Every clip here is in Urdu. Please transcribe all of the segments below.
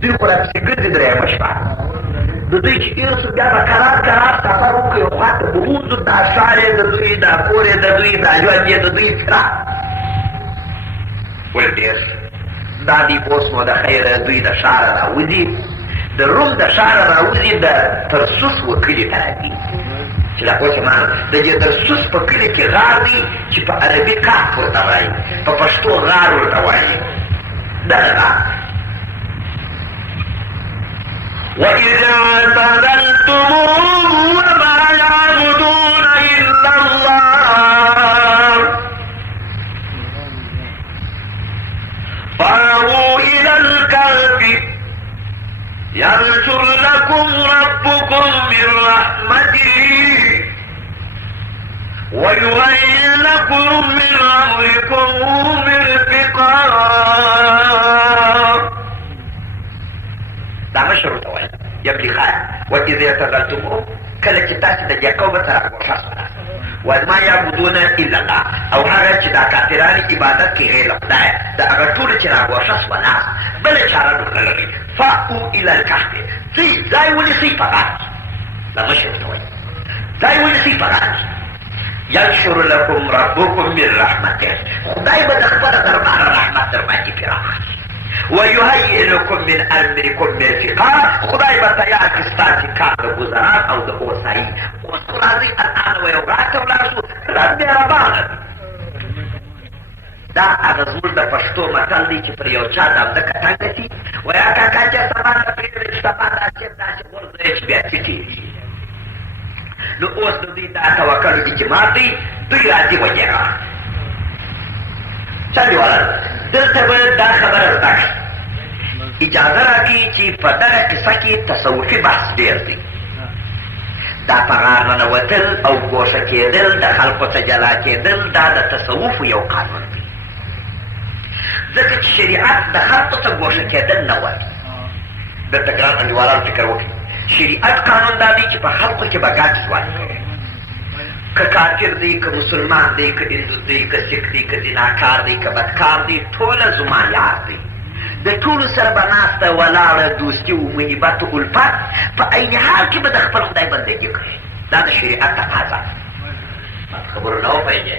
دوی خو راپسې ګرځي درېیمه شپه د دوی چې تېر شو بیا به کرار سفر وکړو یو خوا ته به ووځو دا ښار یې د دوی دا کور یې د دوی دا ژوند یې د دوی فراق ول ډېر دا دی اوس نو د خیره دوی د ښاره راوځي د روم د ښاره راوځي د ترسوس و کلي ته راځي چې دا اوس ما د دې ترسوس په کلي کې غار دی چې په عربي کاف ورته وایي په پښتو غار ورته وایي دغه غار وَإِذَا اعْتَزَلْتُمُوهُمْ وَمَا يَعْبُدُونَ إِلَّا اللَّهَ فَأْوُوا إِلَى الْكَهْفِ يَنشُرْ لَكُمْ رَبُّكُمْ مِنْ رَحْمَتِهِ وَيُهَيِّئْ لَكُمْ مِنْ أَمْرِكُمْ مِرْفَقًا دا مشر ورته وایي یبلغان وإذ اعتزلتموهم کله چې تاسې د دې قوم سره ګوښه شولاست وما یعبدون الا الله او هغه چې دا کافران عبادت کوي غیر خدای د هغه ټولو چې راګوښه شولاست بله چاره نور نه لري فأووا إلى الكهف ځئ ځای ونیسئ په غار کې دا مشر ورته وایي ځای ونیسئ په غار کې ينشر لكم ربكم من رحمته خدای به د خپله درباره رحمت در باندې پراخوي ويهيئ لكم من امركم مرفقا خدای به تیار کړي ستاسې کار د ګذران او د اوسایي اوس خو راځئ الان ویو غار ته ولاړ شو رب مهربانه دا هغه زموږ د پښتو متل دی چې پر یو چا دمځکه تنګه شي ویا کاکا چې سبا ته پرېږدئ چې سبا داسې داسې غورځوئ چې بیا ټیټېږي نو اوس د دوی دا توکل اجماع دی دوی راځي وجهه چل والا دلته به دا خبره زده کړي اجازه راکړي چې په دغه قصه کې تصوفي بحث ډېر دی دا په غار ننوتل او ګوښه کېدل د خلقو څخه جلا کېدل دا د تصوفو یو قانون دی ځکه چې شریعت د خلقو څخه ګوښه کېدل نه وایي دلته ګران انډیوالان فکر وکړي شریعت قانون دا دی چې په خلقو کې به ګډ ژوند کوي که کافر دی که مسلمان دی که هندو دی که سیک دی که زناکار دی که بدکار دی ټوله زما یار دی د ټولو سره به ناسته ولاړه دوستي و محبت و الفت په عین حال کې به د خپل خدای بندګي کوي دا د شریعت تقاضا خبرو نه وپوهېږې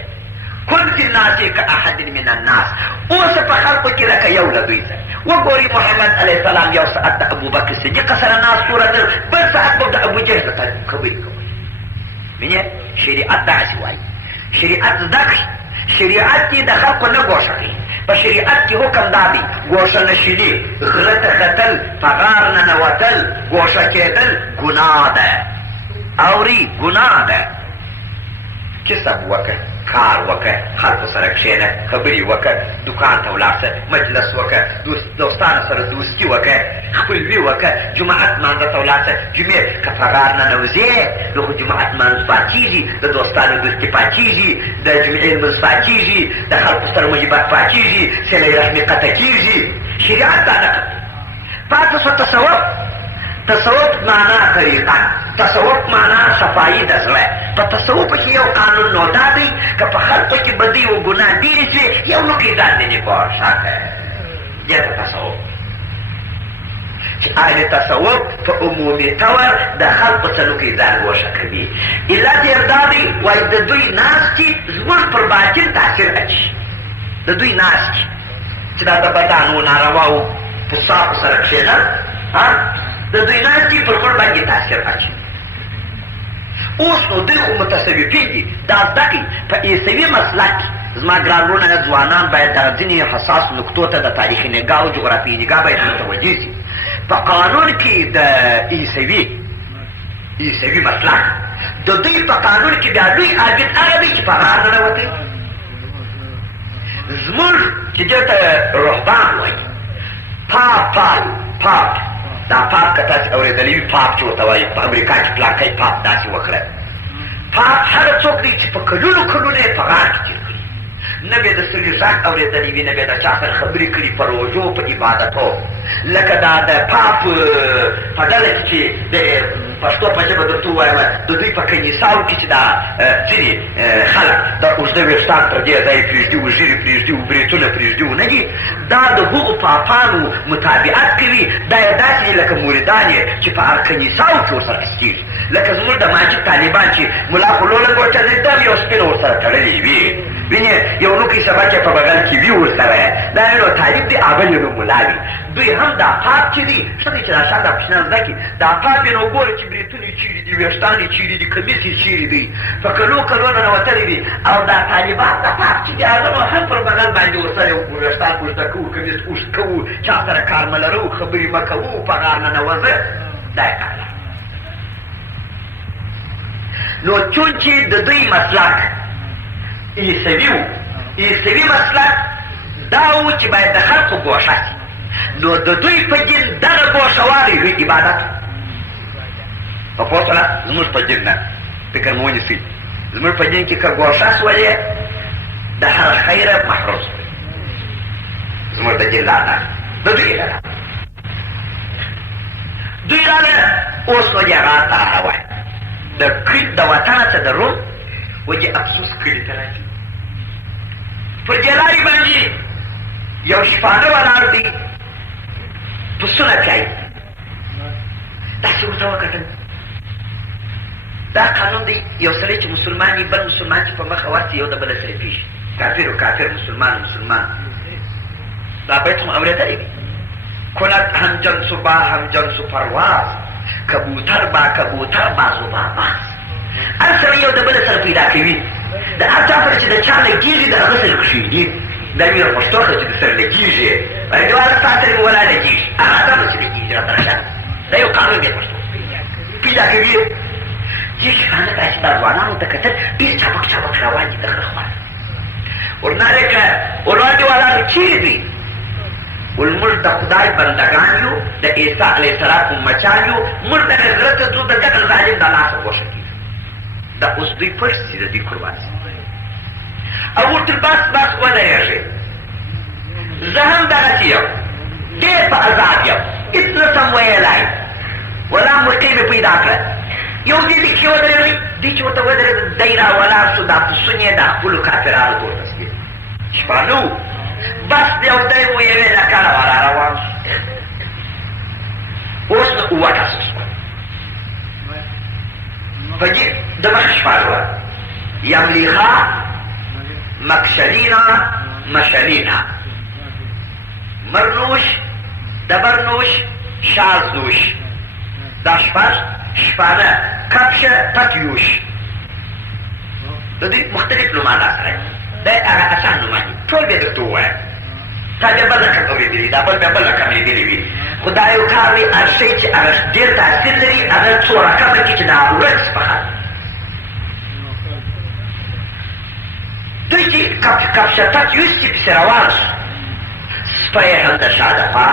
کن فی الناس کاحد من الناس اوس په خلقو کې لکه یو له دوی سره وګورئ محمد علیه السلام یو ساعت د ابوبکر صدیق سره ناست ورته بل ساعت به د ابوجهل سره خبرې کوي مینه شریعت داسې وایي شریعت زده کړي شریعت کې د خلقو نه ګوښه کوي په شریعت کې حکم دا دی ګوښه نشیني غره ته ختل په غار ننوتل ګوښه کېدل ګناه ده اوري ګناه ده کسب وکړه کار وکړه خلقو سره کښېنه خبرې وکړه دکان ته ولاړ شه مجلس وکړه دوستانو سره دوستي وکړه خپلوي وکړه جماعت مانځه ته ولاړ شه جمعې که په غار ننوځې نو خو جماعت مانځ پاکېږي د دوستانو دوستي پاکېږي د جمعې لمونځ پاکېږي د خلقو سره محبت پاکېږي صلې رحمې قطع کېږي شریعت دا نه کوي پاتې شو تصوف تصوف معنا طریقت تصوف معنا صفایي د زړه په تصوف کې یو قانون نو دا دی که په خلقو کې بدي او ګناه ډېرې شوې یو نوکې ځان دې په شاته دې ته تصوف چې اهل تصوف په عمومي طور د خلقو څخه نوکې ځان ګوښه کوي علت یې دا دی وایي د دوی ناستې زموږ پر باطل تاثیر اچي د دوی ناستې چې دا د بدانو نارواو پوساکو سره کښېنل د دوی ناستې پر موږ باندې تاثیر اچوي اوس نو دوی خو متصوفین دي دا زده کړي په عیسوي مسلک کې زما ګران وروڼه ځوانان باید دغه ځینې حساس نقطو ته د تاریخي نګاه او جغرافیې نګاه باید متوجه شي په قانون کې د عیسوي مسلک د دوی په قانون کې بیا دوی عابد هغه دی چې په غار ننوتی زموږ چې دې ته رهبان وایي پاپ دا پاپ که تاسې اورېدلی وي پاپ چې ورته وایي په امریکا کې پلانکی پاپ داسې وکړه پاپ هغه څوک دی چې په کلونو یې په غار کې تېر کړي نه به د سړي غږ اورېدلی وي نه به د چا سره خبرې کړي په روژو په عبادتو لکه دا د پاپ په ډله کې چې د پښتو په ژبه درته ووایم د دوی په کنیساو کې چې دا ځینې خلک دا اوږده ویښتان پر دې ځای پرېږدي و ږیرې پرېږدي و برېتونه پرېږدي و نه دي دا د هغو پاپانو متابعت کوي دا یې دي لکه موریدان چې په هر کنیساو کې ورسره استېږي لکه زموږ د ماجد طالبان چې ملا خلولک ورته دم یو سپین ورسره تړلې وي وینې یو نوکي سبا چې په بغل کې وي ورسره دا نو طالب دی اول یو ملا وي دوی هم دا پاپ چې دي ښه دی چې راشان دا کوچنیان زده کړي دا پاپ یې نو ګوره چې برېتونه چیرې دي ویښتان یې چیرې دي کمیس یې چیرې دي په کلو کلو ننوتلي دي او دا طالبان دا پاپ چې دي هغه نو هم پر بغل باندې ورسره ویښتان اوږده کوو کمیس اوږد کوو چا سره کار مه لرو خبرې مه کوو په غار ننوځه دا یې کار نو چون چې د دوی مسلک عیسوي مسلک دا و چې باید د خلقو ګوښه شي نو د دوی په دین دغه ګوښهوالی وي عبادت په پوه شوله زموږ په دین نه فکر مو ونیسئ زموږ په دین کې که ګوښه شولې د هر خیره محروم شوی زموږ د دین لاره د دوی لاره دوی راله اوس نو دې هغه ته راوایي د وطنه څه د روم وجه افسوس کړي ته راځي په دې لارې باندې یو شپانه ولاړ دی پسونه پیایي داسې ورته وکتل دا قانون دی یو سړی چې مسلمان وي بل مسلمان چې په مخه ورسي یو د بله سره پېژي کافر و کافر مسلمان دا بیت مو اورېدلی وي کند هم جنس با هم جنس پرواز کبوتر با کبوتر بازو با باز هر سړی یو د بله سره پیدا کوي د هر چا سره چې د چا لګېږي د هغه سره کښېږي دا مې ور پښتو کړه چې د سره لګېږي دواړه ستا سره مې ولا لګېږي هغه سره چې لګېږي راته راشه دا یو قانون دی پښتو پیدا کوي چې شپانه دا چې دا ځوانانو ته کتل ډېر چابک روان دي د غره خوا ورنارې کړه وړاندې ولاړ چیرې دي والمړ د خدای بندګان یو د عیسی علیه السلام امتیان یو مړ دغه غره ته ځو د دغه ظالم د لاسه غوښه کېږي دا اوس دوی پټ سي د دوی قربان سي او ورته بس ودرېږي زه هم دغسې یم ډېر په عذاب یم هېڅ نه سم ویلی ولا موقع مې پیدا کړه یو دې لیک کې ودرېږي دې چې ورته ودرېږي دی را ولاړ شو دا پسونه یې د خپلو کافرانو ته ورتسلي شپانه بس دی او دی مو یوې لکړه والا روان شو اوس نو اووه کسه شوه په دې د مخې شپانه وه یملیخا مکشلینا مشلینا مرنوش دبرنوش شازدوش دا شپانه کپش پتیوش د دې مختلف نومانه سره دا هغه اسان نومان دي ټول به درته ووایم تا بیا بل رقم اورېدلي دا بل بیا بل رقم لیدلي وي خو دا یو کار دی هر شی چې هغه ډېر تاثیر لري هغه څو رقمه کې چې دا ورځ پخه دوی چې کپشتک یوسي پسې روان شو سپی هم د شادفا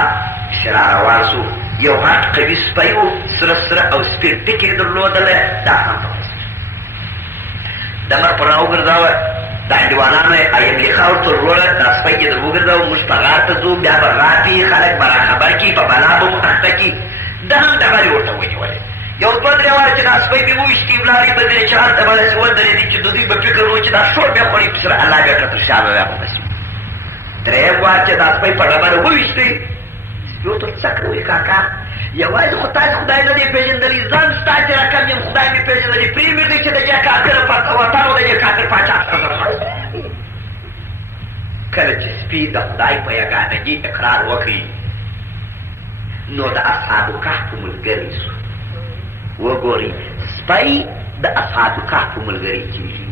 پسې را روان شو یو غټ قوي سپی و سره او سپین ټکې درلودله دا هم په د مر پر راوګرځاوه دا هندوانانو یې یملیخا ورته وروړه دا سپی یې در وګرځاوه موږ په غار ته ځو بیا به راتي خلک به راخبر کړي په بلا به مو اخته کړي ده هم ډبرې ورته ونیولې یو دوه درې واره چې دا سپی مې وویشتې ولاړې به درې چار ته به داسې ودرېدې چې د دوی به فکر و چې دا شور بیا خوري پسې الله بیا کړه تر شا به بیا پسې درېیم وار چې دا سپی په ډبره وویشتې یو ته څه کوې کاکا یوازې خو تاسې خدای نه دی پېژندلی ځان ستا چې رقم یم خدای مې پېژندلی پرېمېږدئ چې د دې کافره وطن او د دې کافر پاچا کله چې سپي د خدای په یګانګي اقرار وکړي نو د اصحابو کهف ملګری شو وګورئ سپی د اصحابو کهف ملګری کېږي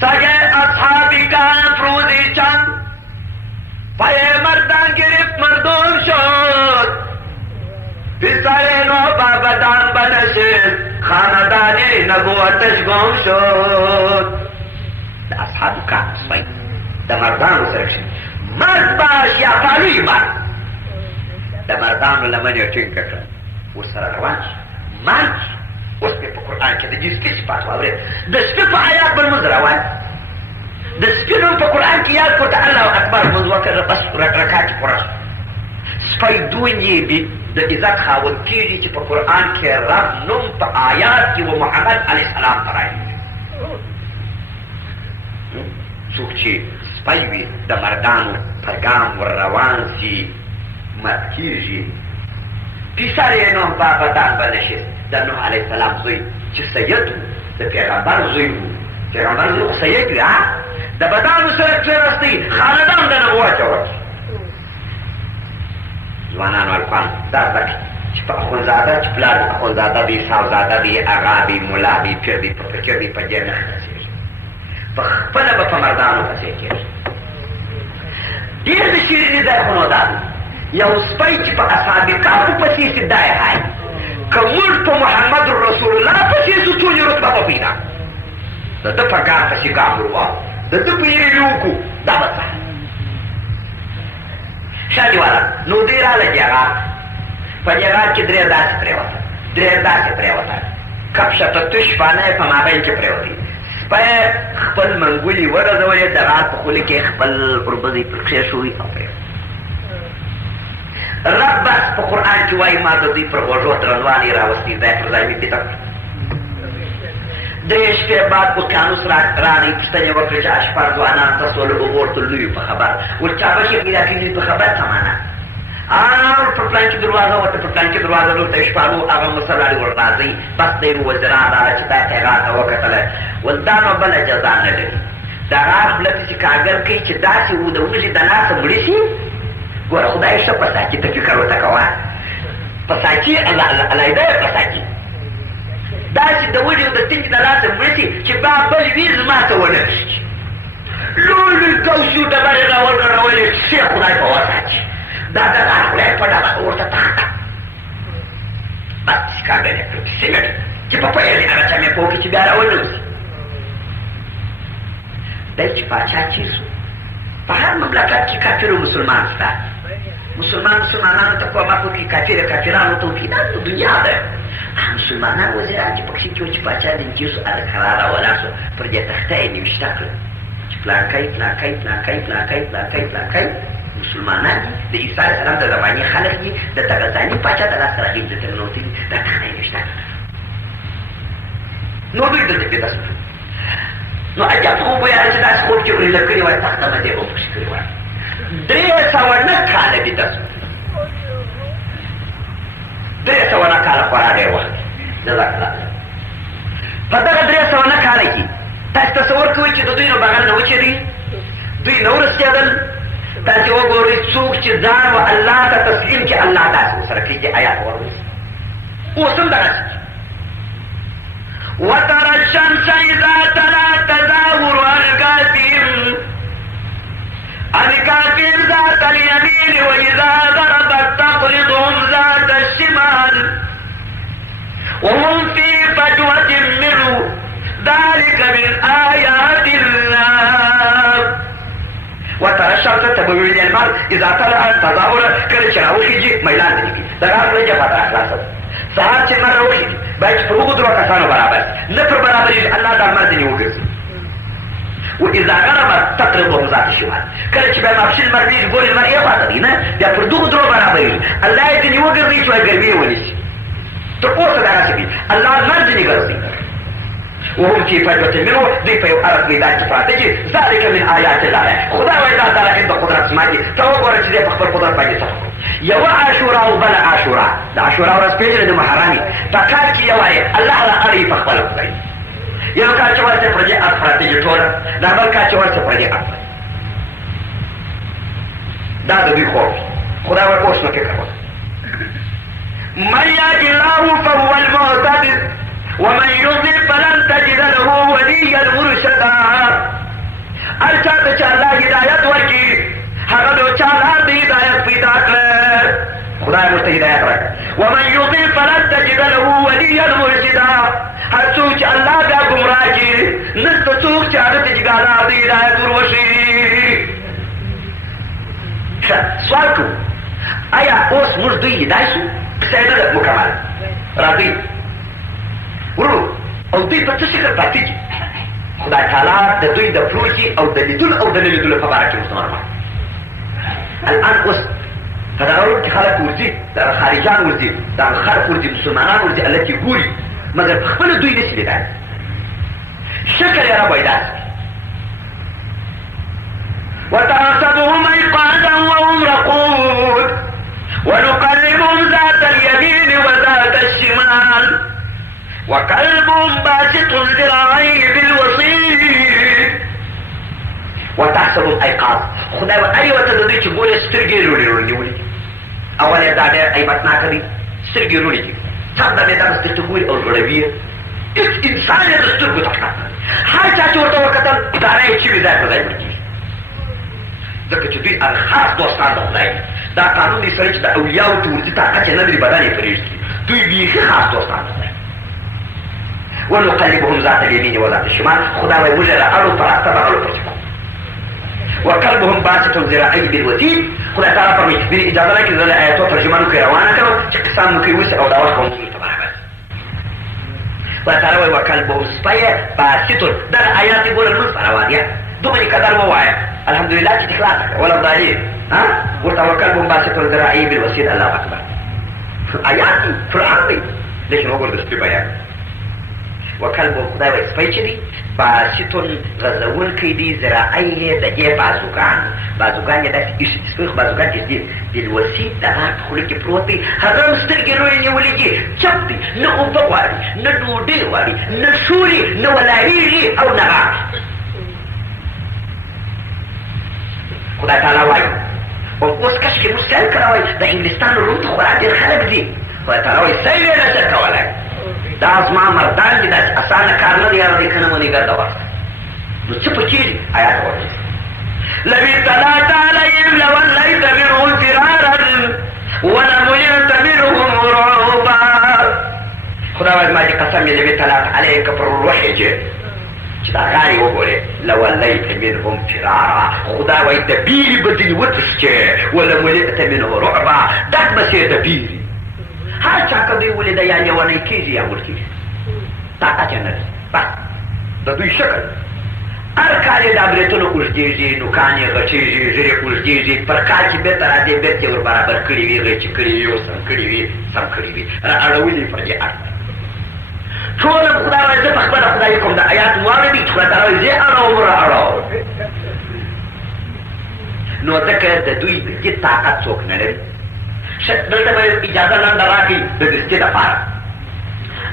سگه اصحاب کهف روزی چند پای مردان گرفت مردم شد پسر نو بابدان بنشد خاندانی نبوتش گم شد د اصحابو کهف سپی د مردانو سره شي مرد باش یا پالوی مرد د مردانو لمن یې ټینګه کړه ورسره روان شي مرد اوس مې په قرآن کې د دې سپي صفات واورېد د سپي په آیات بل مونځ روان د سپي نوم په قرآن کې یاد کړو ته الله اکبر مونځ وکړه بس رکعات یې پوره شو سپی دون یې د عزت خاوند کېږي چې په قرآن کې رب نوم په آیات کې و محمد علیه السلام ته راغلی څوک چې سپی وي د مردانو په ګام ور روان سي مات کېږي کیسه نوح بابدان بنشست د نوح علیه السلام زوی چې سید د پیغمبر زوی و پیغمبر زوی خو سید وي د بدانو سره کښېنستی خاندان د نبوت جوړ ځوانانو الفان دا زده کړي چې په اخونزاده چې پلار اخونزاده وي صاحبزاده وي اغا وي ملا وي پیر وي په فکر وي په جیر نه خلاصېږي په خپله به په مردانو پسې کېږي ډېر د شیریني ځای خو نو دا یو سپی چې په اصحاب کهفو پسې سي دا یې ښایي که موږ په محمد رسول الله پسې سو ټولې رتبه به پیدا د ده په ګار پسې ګام ورواو د ده په یې وکړو دا به څه شادي والا نو دې راله جګه په جګه کې درې داسې پرېوته کپشه ته تش پانه یې په مابین کې پرېوتې سپی خپل منګولي ورغځولې د غار په خوله کې خپل وربزې پر کښېښوي او پرېوت رب بس په قرآن کې وایي ما د دوی پر غوږو درنوالی راوستي ځای پر ځای مې پیدا کړ درې شپې بعد اوقیانوس راغی پوښتنې وکړې چې اشپار ځوانان تاسو له اوبو ورته لویو په خبر ور چابکې پیدا کړي په خبر څه معنا پر پلان کې دروازه ورته پر پلان کې دروازه ورته شپارو هغه مسلړي ور راځي بس دی وویل چې راغله چې دا پیغام ته وکتله ول دا نو بله جزا نه لري د هغه خوله چې کاږر کوي چې داسې و د وږي د لاسه مړي شي ګوره خدای ښه په ساکي ته فکر ورته کوه په ساکي علیحده یې په ساکي داسې د وږي د تنګ د لاسه مړي شي چې با بل وي زما ته ونه رسي لوی کوسو ډبرې راولګرولې چې خدای په وساتي دا د هغه خدای په ډبه ورته تاته بس کاږر یې کړ سمټ چې په پیل یې هغه چا مې پوکي چې بیا راولوځي دی چې پاچا چیر شو په هر مملکت کې کافر و مسلمان شته مسلمانانو ته په مخو کې کافرانو توفي دا دنیا ده مسلمانان وزیران چې پکښې کې و چې پاچا دنجي شو هلک راغله ولاړ شو پر دې تخته یې نوشته کړه چې پلانکی مسلمانان د عیسی علیه السلام د زمانې خلک دي د تغزاني پاچا د لاسته راغلي دلته ننوتلي دا تخته یې نوشته کړه نو دوی دلته پیدا شول نو عجب خوب ویل چې داسې خوب چې وریله کړې وای تخته باندې یې وپکښې کړې وای 309 کاله بیده شو 309 کاله خورا ډېر وخت جزاک الله په دغه 309 کاله کې تاسو تصور کوئ چې د دوی نو بغل نه وچېدي دوی نه ورسېدل تاسې وګورئ څوک چې ځان و الله ته تسلیم کړي الله داسې ورسره کوي چې آیات ورولي اوس هم دغسې وترى الشمس إذا تلا تزاور عن كافر ذات اليمين وإذا ضربت تقرضهم ذات الشمال وهم في فجوة منه ذلك من آيات الله وترى الشمس تبوي المال إذا تلا تزاور كل شراوخي ميلان دي دغه لږه پاتہ خلاصه سهار چې مر روخي باید په هغو درو کسانو برابر نه پر برابر الله دا مرد نه وګرځي واذا غربت تقرضهم ذات الشمال کله چې به ماپښین لمر ډېر ګوري لمر یې خواته دی نه بیا پر دغو درو برابر الله یې ځینې وګرځي چې وایي ګرمي یې ونیسي تر اوسه دغسې کوي الله لمر ځینې ګرځي وهم في فجوة منه دوی په یو عرض میدان کې پراته دي ذلک من آیات الله خدای وایي دا تعالی عند قدرت زما دي ته وګوره چې دی په خپل قدرت باندې څه یو عاشورا او بل عاشورا د عاشورا ورځ پېژنې د محرمې په کال کې یو وایي الله راغلی په خپله خدای یو کال چې ورته پر دې اړخ پراته دي ټوله دا بل کال چې ورته پر دې اړخ دا د دوی خوف خدای وایي اوس نو فکر وکړه من يهد الله فهو المهتد ومن يضلل فلن تجد له وليا مرشدا هر چا ته چې الله هدایت ورکړي هغه نو چا لار د هدایت پیدا کړه خدای موږ ته هدایت راکړه ومن يضلل فلن تجد له وليا مرشدا هر څوک چې الله بیا ګمراه کړي نشته څوک چې هغه ته جګاله د هدایت وروښي سوال کوو آیا اوس موږ دوی هدایت شو کیسه یې نه ده مکمل راځئ ورو او دوی په څه شکل پاتې دي خدای تعالی د دوی د پلوشي او د لیدلو او د نه لیدلو په باره کې مسلمان الان اوس په دغه ورځ کې خلک ورځي دغه خارجان ورځي دغه خلک ورځي مسلمانان ورځي هلکې ګوري مګر په خپله دوی نشي لیدلی شکل یې رب وایي داسې وتحسبهم أيقاظا وهم رقود ونقلبهم ذات اليمين وكلبهم باسط ذراعيه بالوصيد وتحسبهم ايقاظ. خدای و ای وته د دې چې ګولې سترګې وروړي ولې اوله دا ډېر ایبتناکه دي سترګې وروړي څنګه دې تاسو ته ګوري او غړوي انسان یې د سترګو تکړه هر چا چې ورته وکتل اداره یې چې ځای په ځای ورکړي ځکه چې دوی خاص دوستان د خدای دا قانون دی سره چې د اولیاو تورځي طاقت یې نه لري بدن یې پرېږدي دوی بیخي خاص دوستان د خدای ونقلبهم ذات اليمين وذات الشمال خدا وایي موږ یې رااړو په راسته رااړو په چپه وكلبهم باسط ذراعيه بالوتين خدای تعالی فرمایي دې اجازه راکړي زه د آیاتو ترجمه نو کوي روانه کړم چې قسم نو کوي اوس او دا وخت هم ته برابر خدای تعالی وایي وکلبهم سپیه باسط دا آیات ګوره لمونځ په روانیه دومره قدر ووایه الحمدلله چې اخلاص ولا ضالین ها ورته وکلبهم باسط ذراعيه بالوتين الله اکبر آیات فرعون دی لیکن وګوره د سپي بیان وکلبهم خدای وایي سپی چې دی باسطون غزونکی دی ذراعیه د دې بازوګان یې داسې ایښي دي سپی خو بازوګان چې دي بالوسید د غاښ په خوله کې پروت دی هغه هم سترګې رویې نیولې دي چپ دی نه اوبه غواړي نه ډوډۍ غواړي نه شوري نه ولاړېږي او نه غاړي خدای تعالی وایي اوس کشکې موږ سیل کړی وایي د انګلستان روم ته خورا ډېر خلک دي خدای تعالی وایي څه یې نشته کولی دا زما مردان دي داسې اسانه کار نه دی یاره دی که نه منیګر ده وخت نو څه پکې دي آیات وایي لو اطلعت عليهم لوليت منهم فرارا ولملئت منهم رعبا خدا وایي ما چې قسم یې لو اطلعت عليك پر الوحي چې دا غاړې وګورې لوليت منهم فرارا خدا وایي د بیرې به ځینې وتښتې ولملئت منهم رعبا ډک به سې د بیرې هر چا که دوی ولیده یا لیونی کېږي یا مړ کېږي طاقت یې نه لري د دوی شکل هر کال یې دا برېتونه اوږدېږي نوکان یې غټېږي ژر یې اوږدېږي پر کال چې بېرته راځي بېرته یې ور برابر کړي وي غیچې کړي وي او سم کړي وي سم کړي وي را اړولي پر دې اړ ټول خدای وایي زه په خپله خدای کوم د آیات واورېدي چې خدای تعالی وایي زه اړوم را اړوم نو ځکه د دوی د دې طاقت څوک نه لري دلته به اجازه لنډه راکړي د درستې دپاره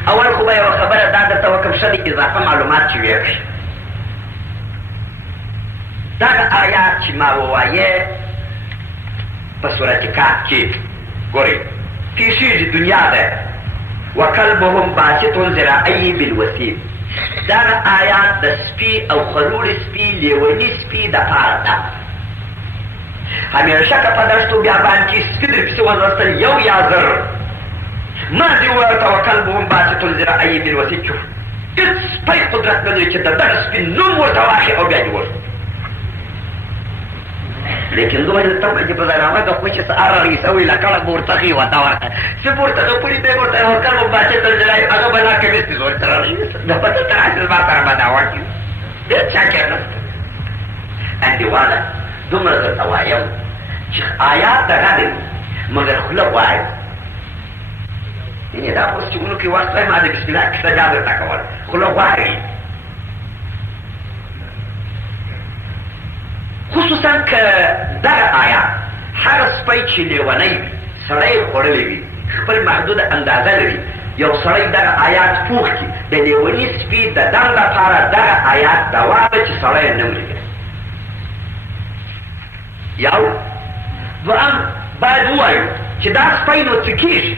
اول خو به یوه خبره دا درته وکړم ښه د اضافه معلومات چې ویې کړي دغه آیات چې ما ووایې په صورت کهف کې ګورئ تېرېږي دنیا ده وکلبهم باسط ذراعیه بالوسید دغه آیات د سپي او خروړې سپي لیوني سپي دپاره ده همیشه که په دشتو بیابان کې سپي در پسې وځغستل یو یا زر ما دې وویل ته وکلبهم باسط ذراعیه بالوسید چې هېڅ سپی قدرت نه لري چې د دغه سپي نوم ورته واخلي او بیا دې وژني لیکن دومره د طبعه چې په ځانامه د خو چې سهار راغېسوي لکړه به ورته ښي ورته ورته چې پورته د پولي دی ورته وکلبهم باسط ذراعیه هغه به لا کوي چې ورته راغېږي د پته تر حاصل ما سره به دا وکړي ډېر چا کې نشته انډیواله دومره درته وایم چې آیات دغه دی مګر خوله غواړي یعنې دا اوس چې ونو کې وخت ما د بسم الله کیسه جا درته کوله خوله غواړي خصوصا که دغه آیات هر سپی چې لیونی وي سړی یې خوړلی وي خپل محدوده اندازه لري یو سړی دغه آیات پوخ کړي د لیوني سپي د دم لپاره دغه آیات دوا ده چې سړی یې نه مري یو دوهم باید ووایو چې دا سپی نو څه کېږي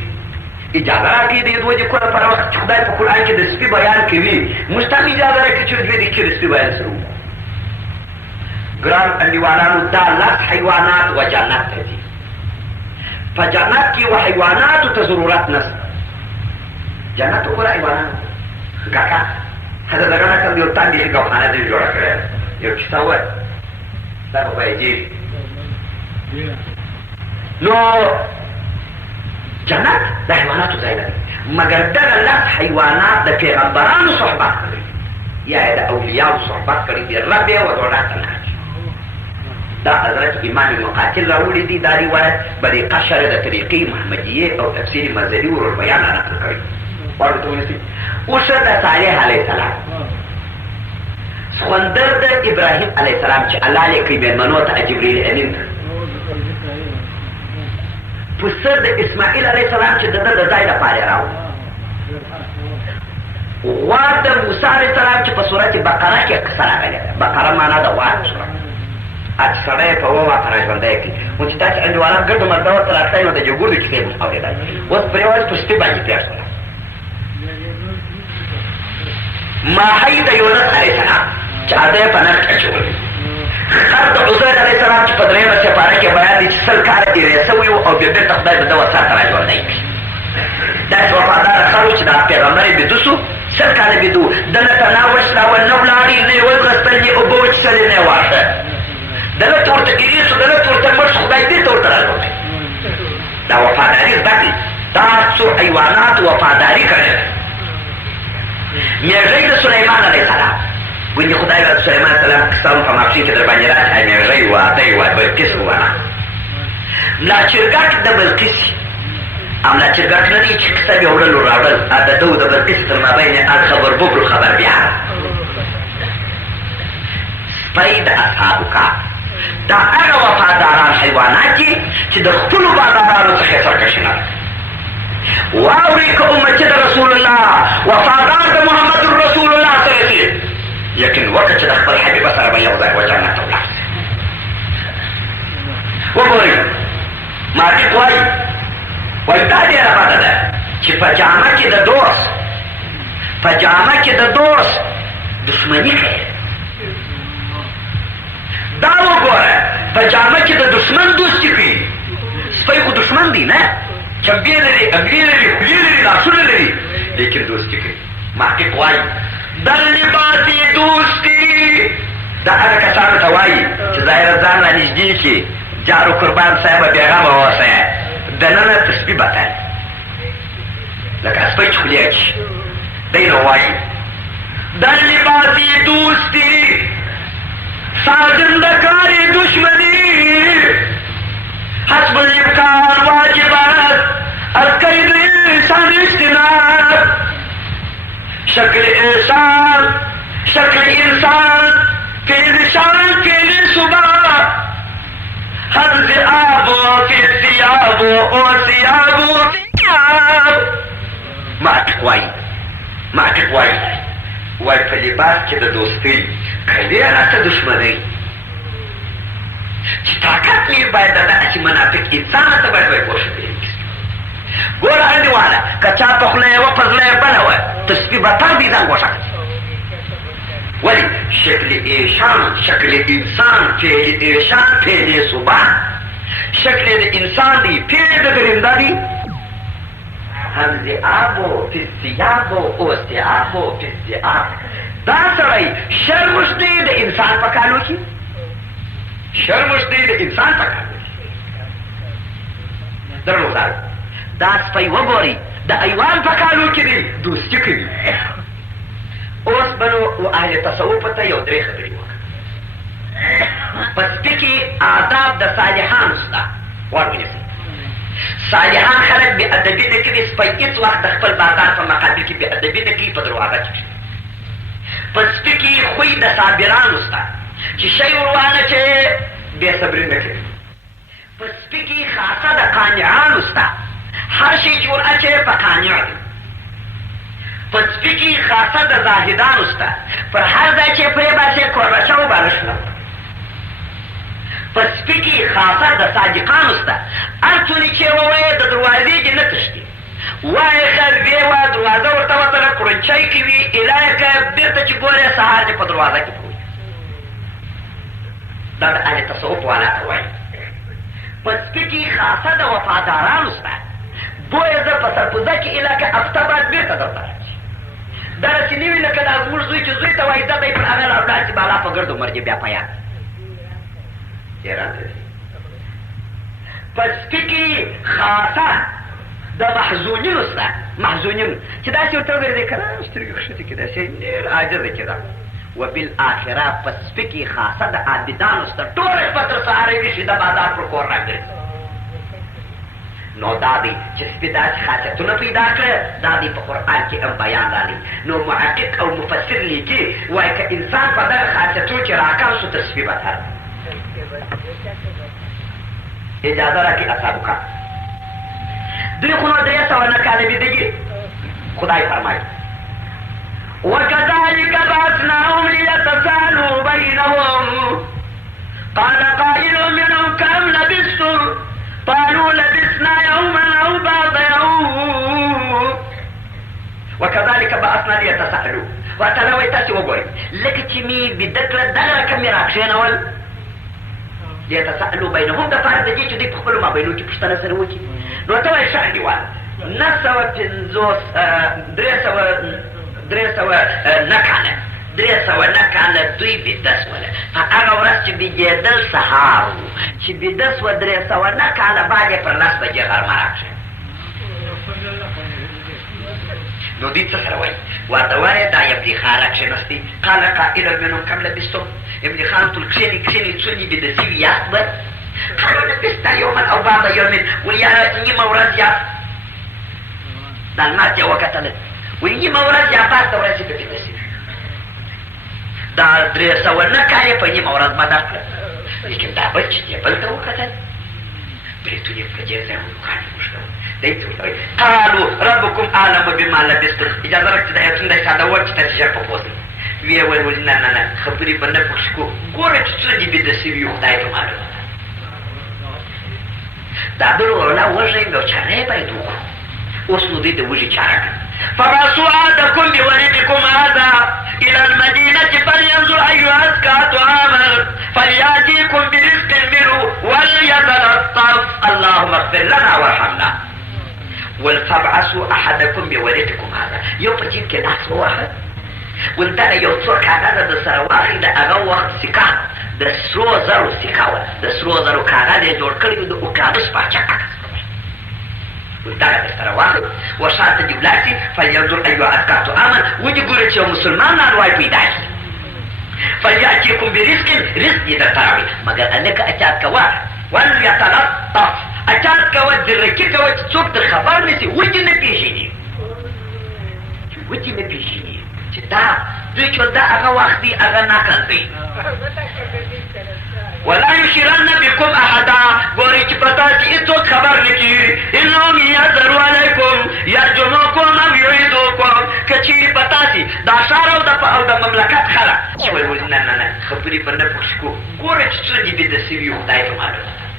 اجازه راکړي د دوه دقیقو لپاره وخت چې خدای په قرآن کې د سپي بیان کوي موږ ته هم اجازه راکړي چې دوې دقیقې د سپي بیان سره وکړو ګران انډیوالانو دا لس حیوانات و جنت ته ځي په جنت کې و حیواناتو ته ضرورت نشته جنت وګوره حیوانانو کاکا هغه دغه نه کوم یو تاندې ګوخانه دې جوړه کړې یو کیسه وایي دا به وایي نو جنت د حیواناتو ځای لري مګر دغه لس حیوانات د پیغمبرانو صحبت کړي یا یې د اولیاو صحبت کړي دي رب یې ودوړه څنګه دا حضرت امام مقاتل راوړي دي دا روایت بریقه شرع د طریقې محمدیې او تفسیر مزدي ورور بیان نقل کړي غواړو ته ونیسئ اوسه د صالح علیه السلام سخوندر د ابراهیم علیه السلام چې الله لیکي مېلمنو ته جبریل امین پسه د اسماعیل علیه السلام چې د ده د ځای لپاره راوړي واد موسی علیہ السلام چې په سورت بقره کې قصه راغلې ده. بقره معنا د واد سوره. اج سړی په ووا سره ژوندی کړي. نو چې تاسې انډیوالان ګردو مرده ورته راتلئ نو د جګړو کیسې مو اورېدای. اوس پرې وایي پوستې باندې تېر شوله. ماهی د یونس علیه السلام چې هغه یې په نقد اچولی. خر د عزیر علیه السلام چې په درېیمه سپاره کې بیان دی چې 100 کاله تېری سوي وو او بیا بېرته خدای د ده وسار ته راژوندی کړي. داسې وفاداره خر و چې دا پیغمبر یې بیده سو 100 کاله بیده و. دنه ته نه وشلاول نه ولاړې نه یې وځغستل نه یې اوبه وڅښلې نه یې واښه. دنه ته ورته ګیرې سو دنه ته ورته مړ سو خدای دې ته ورته راژوندی. دا وفاداري زده کړي. دا څو حیوانات وفاداري کړې ده. میږی د سلیمان علیه السلام ګوندې خدای به د سلیمان علیه السلام قصه هم په ماپښین کې در باندې راچای. میږی وه دی وه بلقیس وونه ملا چرګک د بلقیس املا چرګک نه دی چې قصه بې وړل راوړل د ده د بلقیس تر مابین الخبر ببر خبر بیان. سپی د اصحابو کهف دا هغه وفاداران حیوانات دي چې د خپلو بادارانو څخه یې سرکشي نه واوري که امتی د رسول الله وفادار د محمد رسول الله سره دي یقین وکړه چې د خپل حبیبه سره به یو ځای و جنت ته ولاړ شي. وګورئ مارکیټ وایي دا ډېره بده ده چې په جامه کې د دوست دښمني کوي. دا وګوره په جامه کې د دښمن دوستي کوي. سپی خو دښمن دی نه چبې لري انګلې لري خولې لري لاسونه لري لیکن دوستي کوي. محقق وایي در لباسي دوستي دا هغه کسانو ته وایي چې ظاهره ځان را نږدې کړي جارو قربان صاحبه بېغمه واوسئ دننه تسبیح بتل لکه سپی چې خولې اچي دی نو وایي در لباسي دوستي سازندگاری دشمنی حسب الامکان واجبات القید انسان اجتناب شکل انسان فعل شان فعل صبح هر ذئاب فی الثیاب و ثیاب فی ثیاب. معتق وایي په لباس کې د دوستۍ کلي راته دښمنۍ چې طاقت یې باید دا چې منافق انسان ته باید وایي کوښښ ګوره انډیواله که چا په خوله یې وه په زړه یې بله وه تسبیح به تر دي ځان ګوښه ولې شکل انسان فعل ایشان فعل صبح شکل د انسان دی فعل د درنده دی هم ذئابو فی الثیاب و ثیابو فی الذئاب. دا سړی شرمش دی د انسان په کالو کې درلودل. دا سپی وګورئ د ایوان په کالو کې دی دوستي کوي. اوس به نو اهل تصوف ته یو 3 خبرې وکړه. په سپي کې آداب د صالحانو شته غوږ ونیسئ. صالحان خلک بې ادبي نه کوي. سپی هېڅ وخت د خپل بازار په مقابل کې بې ادبي نه کوي په دروازه کې. په سپي کې خوی د صابرانو شته چې شی وروانه چې بې صبري نه کوي. په سپي کې خاصه د قانعانو شته هر شی چې ور اچوي په قانع دی. په سپي کې خاصه د زاهدانو شته پر هر ځای چې پرې باسې کوربچه وبالش نه. په سپي کې خاصه د صادقانو شته هر څونه چې ووایې د دروازې دې نه تښتي وایې خر دې وه دروازه ورته وتله کړنچی کوي ایله که بېرته چې ګورې سهار دې په دروازه کې پروي. دا د اهل تصوف والا ته وایي. په سپي کې خاصه د وفادارانو شته بویه زه په سرپوزه کې ایله که هفته بعد بېرته درته راشي. داسې نه وي لکه دا زموږ زوی چې زوی ته وایي دا دی پر هغه راوړه چې بالا په ګردو مرجې بیا په یاد په سپي کې خاصه د محزونینو شته محزونین چې داسې ورته وګورې که نه سترګې کښتې کې داسې ډېر عاجزه کې ده. وبالآخره په سپي کې خاصه د عابدانو شته ټوله شپه تر سهاره ویښي د بازار پر کور راګرځي. نو دا دی چې سپي داسې خاصیتونه پیدا کړه دا دی په قرآن کې هم بیان راغلی. نو محقق او مفسر لیکي وایي که انسان په دغه خاصیتونو کې راکړ شو تر سپي بدتر. اجازه راکړي اصحابو کهف دوی خو نو 300 کاله بیدګي خدای فرمایي وكذلك بعثناهم ليتساءلوا بينهم قال قائل منهم كم لبثتم قالوا لبثنا يوما او بعض يوم وكذلك بعثنا ليتساءلوا وتلوي تاسي وګورئ لکه چې مې بدت کړه دغه رقم مې راکښېنول ليتساءلوا بينهم د پاره د دې چې دوی په خپلو مابینو کې پوښتنه سره وکړي نو ته وایې ښه انډیوال 300 کاله دوی بیده سوله په هغه ورځ چې بیدېدل سهار و چې بیده سوه 300 کاله بعد یې پر 10 بجې غرمه راکښې نو دوی څه سره وایي ورته وایې دا ابن خان راکښېنستی قال قائل منهم کم لبثتم ابن خان ټول کښېني څو دې بیده سوي یاست به قالوا لبثنا یوما او بعض یوم ویل یا نیمه ورځ یاست دا لمر یې وکتله ویل نیمه ورځ یا بعد د ورځې به بیده سوي دا 300 کاله په نیمه ورځ بدل کړه لیکن دا بل چې دی بل ته وکتل بریتون یې په جیر ځای وکاڼې وشکل دی ته ورته وایي قالو ربکم اعلم بما لبثتم اجازه راکړه چې دا ایتون دی ساده وایي چې تاسې ژر په پوه دی ویې ویل نه خبرې به نه پکښې کوو ګوره چې څه دې بیده سوي یو خدای ته معلومه ده دا بل ولا وژئ نو چاره یې باید وکړو اوس نو دوی د وژې چاره کړه فبعثوا أحدكم بورقكم هذا إلى المدينة فلينظر أيها أزكى طعاما فليأتيكم برزق منه وليتلطف اللهم اغفر لنا وارحمنا فابعثوا أحدكم بورقكم هذا یو په جیب کې ناس وواهه ولدغه یو څو کاغذه د سره واخلي د هغه وخت سکه د سرو زرو سکه وه د سرو زرو کاغذ یې جوړ کړی و د اوکادس پاچا عکس ولدغه د سره واخلي وشاته دې ولاړ شي فلینظر ایها ازکا طعاما ودې ګورې چې یو مسلمان نانوای پیدا شي فلیأتیکم برزق رزق یې درته راوړي مګر هلکه احتیاط کوه وليتلطف احتیاط کوه درکي کوه چې څوک در خبر نه شي وجې نه پېژني چې دا دوی چې دا هغه وخت دی هغه نقل دی ولا يشرن بكم احدا ګورې چې په تاسې هېڅوک خبر نه کېږي انهم یظهروا علیکم یرجموکم او یعیدوکم که چیرې په تاسې دا ښار او د مملکت خلک نه خبرې به نه پوښ کوو ګوره چې څه دې بیده سوي خدای ته معلومه ده